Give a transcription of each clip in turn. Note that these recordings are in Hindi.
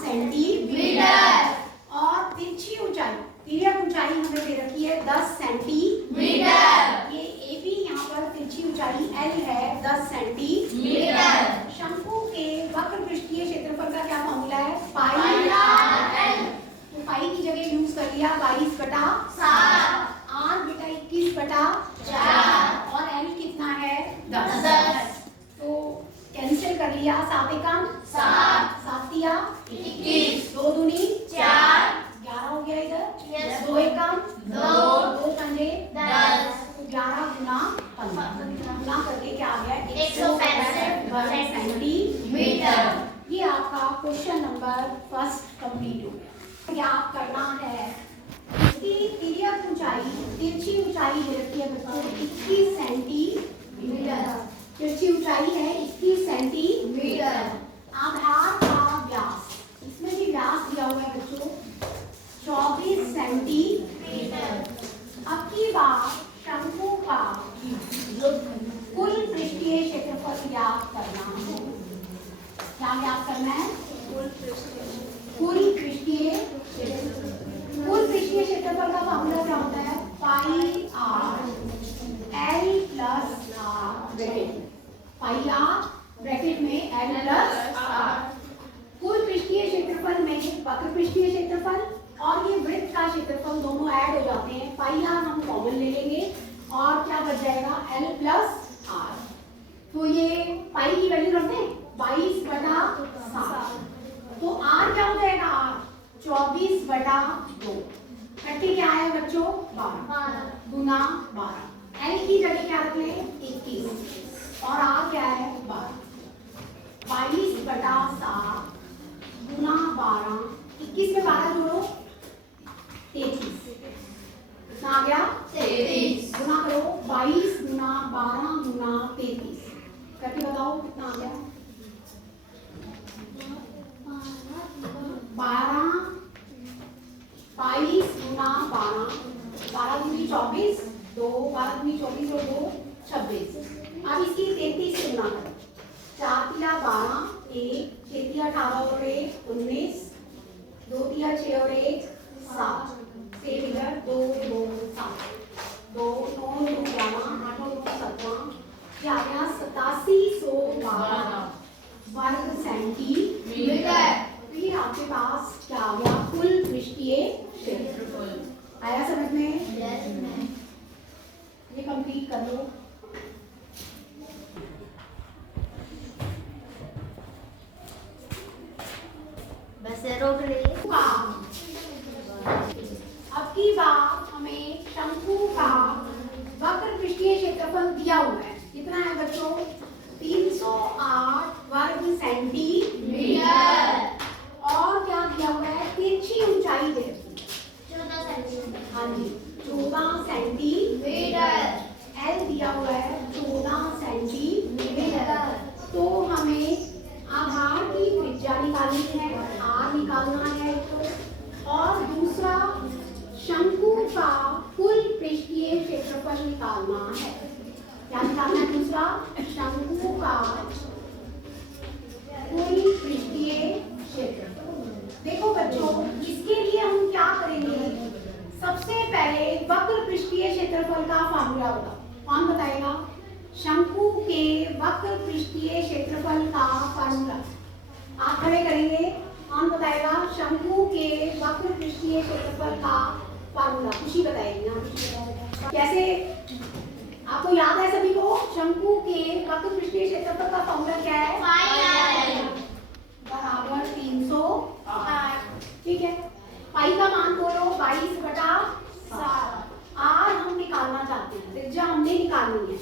सेंटीमीटर। और तिरछी ऊंचाई, तिर्यक ऊंचाई हमें दे रखी है 10 सेंटीमीटर। ये ए बी यहाँ पर तिरछी ऊंचाई L है 10 सेंटीमीटर। शंकु के वक्र पृष्ठीय क्षेत्रफल का क्या फॉर्मूला है? Pi r। तो पाई की जगह यूज कर लिया 22/7, r बेटा 21/4 और L कितना है? 10। तो कैंसिल कर लिया, 7 एकम 7, 7 तिया 21, 2 दूनी 4, 11 हो गया इधर। 2 एकम 2, 2 पंजे 10, 11 गुना 15 गुना करके क्या आ गया? 165 सेंटीमीटर। ये आपका क्वेश्चन नंबर फर्स्ट कंप्लीट हो गया। क्या आप करना है, इसकी तिर्यक ऊंचाई, तिरछी ऊंचाई दे रखी है बच्चों 21 सेंटीमीटर। तिरछी ऊंचाई है 21 सेंटीमीटर। आधार का व्यास, इसमें भी व्यास दिया हुआ है बच्चों 24 सेंटीमीटर। अब की बात शंकु का कुल पृष्ठीय क्षेत्रफल ज्ञात करना है। क्या ज्ञात करना है? कुल पृष्ठीय क्षेत्रफल का फॉर्मूला क्या होता है? Pi r L plus r bracket, pi r bracket में L प्लस r। कुल पृष्ठीय क्षेत्रफल में वक्र पृष्ठीय क्षेत्रफल और ये वृत्त का क्षेत्रफल दोनों ऐड हो जाते हैं। पाई r हम कॉमन ले लेंगे और क्या बच जाएगा? L plus r। तो ये पाई की वैल्यू रखते हैं 22/7। तो r क्या हो जाएगा? r 24/2। कट्टी क्या है बच्चों? 12 गुना 12। L की जगह क्या रख लें? 21 और r क्या है? 12। 22/7 गुना 12, 21 में 12 जोड़ो 33, कितना आ गया? 33। गुना करो 22 गुना 12 गुना 33, करके बताओ कितना आ गया? 22 गुना 12, 12 दूनी 24, 2 12 दूनी 24 और 2 26। अब इसकी 33 से गुना करो, 4 तिया 12, 1 6 तिया 18 और 1 19, 2 तिया 6 और 1 7, से इधर 2 2 7, 2 9 2 11, 8 2 17, क्या आ गया? 8712 वर्ग सेंटीमीटर। फिर आपके पास क्या आ गया? कुल पृष्ठीय क्षेत्रफल। आया समझ में? ये कंप्लीट कर लो। बस रोक ले। अब की बात हमें शंकु का वक्र पृष्ठीय क्षेत्रफल दिया हुआ है। कितना है बच्चों? 308 वर्ग सेंटीमीटर। और क्या दिया हुआ है? तिरछी ऊंचाई दे रखी है 14 सेंटीमीटर। हाँ जी 14 सेंटीमीटर। L दिया हुआ है 14 सेंटीमीटर। तो हमें आधार की त्रिज्या निकालनी है, R निकालना है और दूसरा शंकु का कुल पृष्ठीय क्षेत्रफल निकालना है। क्या निकालना है? दूसरा शंकु का कुल पृष्ठीय क्षेत्रफल। देखो बच्चों, इसके लिए हम क्या करेंगे? सबसे पहले वक्र पृष्ठीय क्षेत्रफल का फार्मूला होगा। कौन बताएगा? शंकु के वक्र पृष्ठीय क्षेत्रफल का फार्मूला आप खड़े करेंगे। कौन बताएगा? शंकु के वक्र पृष्ठीय क्षेत्रफल का फार्मूला खुशी बताएगी ना। कैसे? आपको याद है सभी को? शंकु के वक्र पृष्ठीय क्षेत्रफल का फार्मूला क्या है? पाई r बराबर 308। ठीक है, पाई का मान बोलो 22/7। r हम निकालना चाहते हैं, त्रिज्या हमने निकालनी है।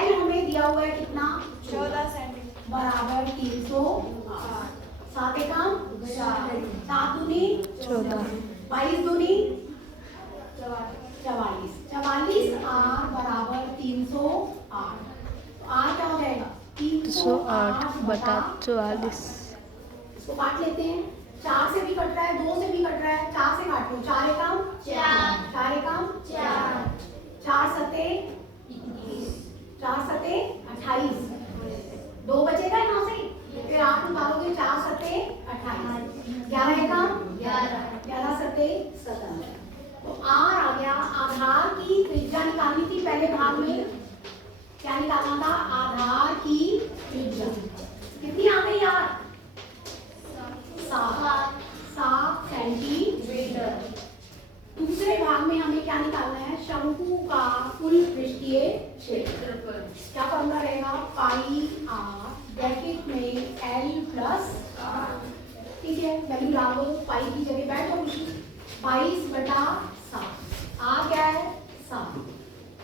L हमें दिया हुआ है कितना? 14 सेंटीमीटर बराबर 308। 7 एकम 7 दूनी 14, 22 दूनी 44, 44 r बराबर 308। तो r क्या हो जाएगा? 308/44। इसको काट लेते हैं। 4 से भी कट रहा है, 2 से भी कट रहा है, 4 से काट लो। 4 एकम 4, 4 एकम 4, 4 सते 4 सते 28, 2 बचेगा यहाँ से, फिर आप निकालोगे 4 सते 28। वैल्यू ला दो, पाई की जगह बैठो खुशी। 22/7 आ क्या है 7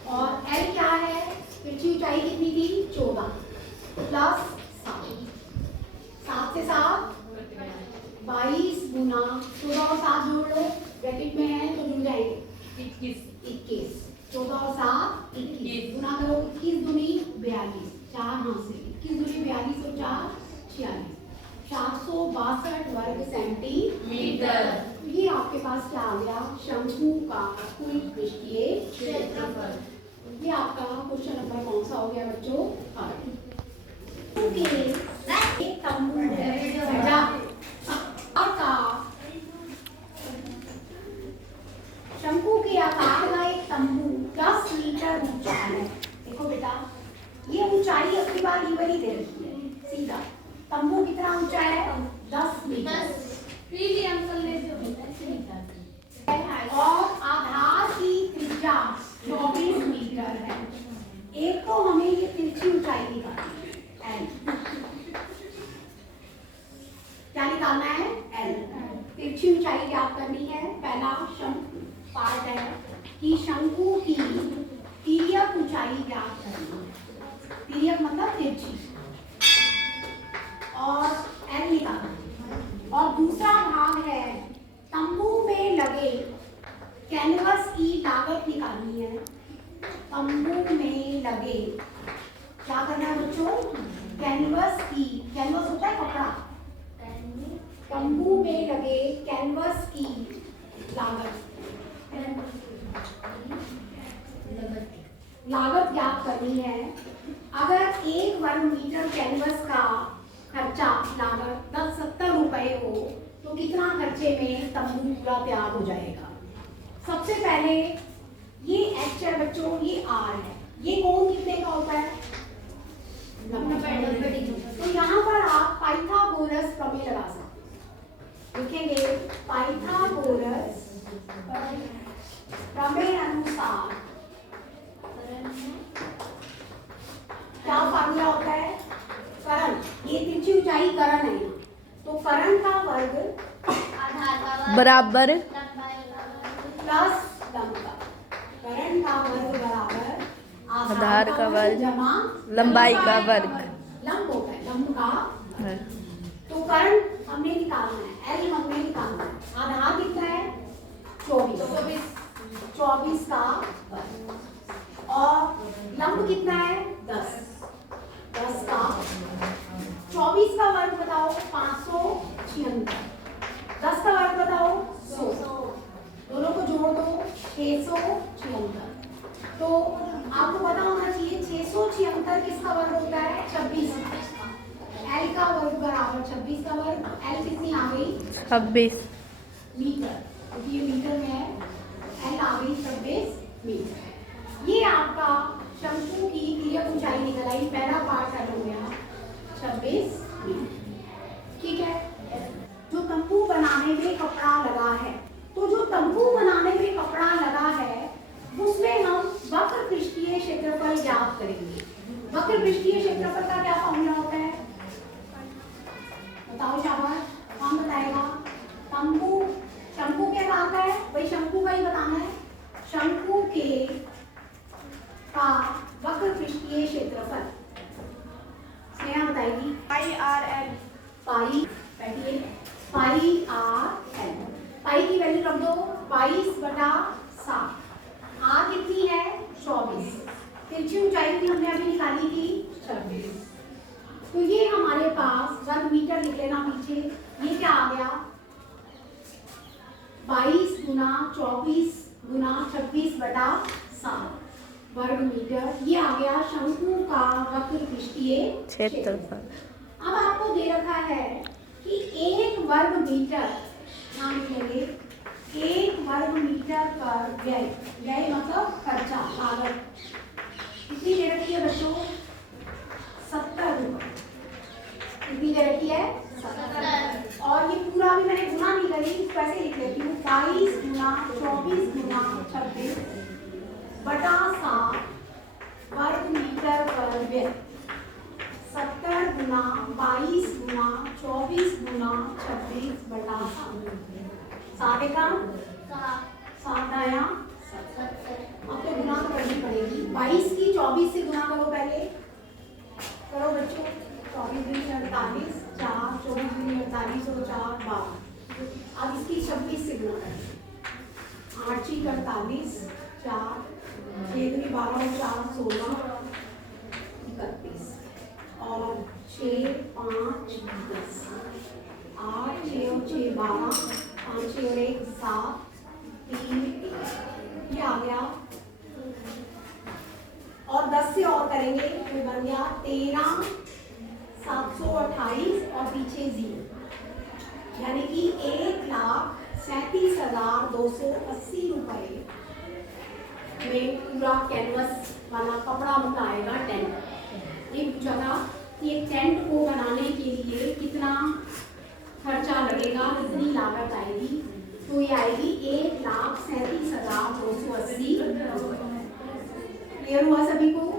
और एल क्या है, तिरछी ऊंचाई कितनी थी 14 प्लस 7 से 7 22 गुना 14 और 7 जोड़ लो, ब्रैकेट में है तो जुड़ जाएंगे 21 14 और 7 21 गुना करो 21 दूनी 42 4 हाथ से 21 दूनी 42 और 4 46 462 वर्ग सेंटीमीटर। ये आपके पास क्या आ गया, शंकु का कुल पृष्ठीय क्षेत्रफल। ये आपका क्वेश्चन नंबर कौन सा हो गया बच्चों, शंकु के आकार का एक तंबू 10 मीटर ऊंचा है। देखो बेटा ये ऊंचाई अपनी बार ये वाली दे रखी है सीधा, तंबू कितना ऊंचा है 10 मीटर और आधार की त्रिज्या 24 मीटर है। एक तो हमें ये तिरछी ऊंचाई निकालनी है एल, क्या निकालना है एल, तिरछी ऊंचाई ज्ञात करनी है। पहला शंकु पार्ट है कि शंकु की तिर्यक ऊंचाई ज्ञात करनी है, तिर्यक मतलब तिरछी, और एल निकालना है। और दूसरा भाग है तंबू में लगे कैनवस की लागत निकालनी है। तंबू में लगे क्या करना है बच्चों, कैनवस की, कैनवस होता है कपड़ा, तंबू में लगे कैनवस की लागत ज्ञात करनी है। अगर 1 वर्ग मीटर कैनवस का खर्चा लागत 70 रुपए हो तो कितना खर्चे में तंबू पूरा तैयार हो जाएगा। सबसे पहले ये एच है बच्चों, ये आर है, ये कोण कितने का होता है 90। तो यहाँ पर आप पाइथागोरस प्रमेय लगा सकते, लिखेंगे पाइथागोरस प्रमेय अनुसार क्या फार्मूला होता है, करण, ये तिरछी ऊंचाई करण है, तो करण का वर्ग बराबर प्लस लंब का, करण का वर्ग बराबर आधार का वर्ग जमा लंबाई का वर्ग, लंब होता है लंब का। है। तो करण हमने निकालना है, एल हमने निकालना है। आधार कितना है 24 का वर्ग, और लंब कितना है 10 का, 24 का वर्ग बताओ 576, 10 का वर्ग बताओ 100, दोनों को जोड़ दो 676। तो आपको पता होना चाहिए 676 किसका वर्ग होता है 26, एल का वर्ग बराबर 26 का वर्ग, एल कितनी आ गई 26 मीटर, क्योंकि ये मीटर में है, एल आ गई 26 मीटर। ये आपका शंकु की तिर्यक ऊंचाई निकल आई, पहला पार्ट हल हो गया 26 मीटर। ठीक है, जो तंबू बनाने में कपड़ा लगा है, तो जो तंबू बनाने में कपड़ा लगा है उसमें हम वक्र पृष्ठीय क्षेत्रफल ज्ञात करेंगे। वक्र पृष्ठीय क्षेत्रफल का क्या फॉर्मूला होता है बताओ शाबाश, कौन बताएगा। तंबू, शंकु क्या आता है भाई, शंकु का ही बताना है। शंकु के का वक्र पृष्ठीय क्षेत्रफल स्नेहा बताएगी, पाई आर एल, पाई, बैठिए, पाई आर एल, पाई की वैल्यू रख दो 22/7, आर कितनी है 24, तिरछी ऊंचाई की हमने अभी निकाली थी 26। तो ये हमारे पास वर्ग मीटर लिख लेना पीछे, ये क्या आ गया 22 गुना 24 गुना 26/7 वर्ग मीटर। ये आ गया शंकु का वक्र पृष्ठीय क्षेत्रफल। अब आपको दे रखा है कि 1 वर्ग मीटर, यहाँ लिखेंगे 1 वर्ग मीटर पर व्यय, व्यय मतलब खर्चा लागत कितनी दे रखी है बच्चों 70 रुपये, कितनी दे रखी है 70। और ये पूरा भी मैंने गुना नहीं करी, इसको ऐसे लिख लेती हूँ 22 गुना 24 गुना 26/7 वर्ग मीटर पर व्यय, 70 गुना 22 गुना 24 गुना 26 बटा 7 एकम 7 आया। अब तो गुना तो करनी पड़ेगी। 22 की 24 से गुना करो पहले। करो बच्चों। 24 दूनी 48, 4 24 दूनी 48 और 4 12। अब इसकी 26 से गुना करें। 8 छी 48, 4 6 दूनी 12 और 4 16 31 और 6 5 10। 8 6 और 6 12, 5 6 और 1 7 3 1। ये आ गया। और 10 से और करेंगे तो बन गया 13 728 और पीछे 0, यानी कि 1,37,280 रुपए में पूरा कैनवस वाला कपड़ा बनता आएगा टेंट। ये पूछा था कि एक टेंट को बनाने के लिए कितना खर्चा लगेगा, कितनी लागत आएगी। तो ये आएगी 1,37,280। क्लियर हुआ सभी को?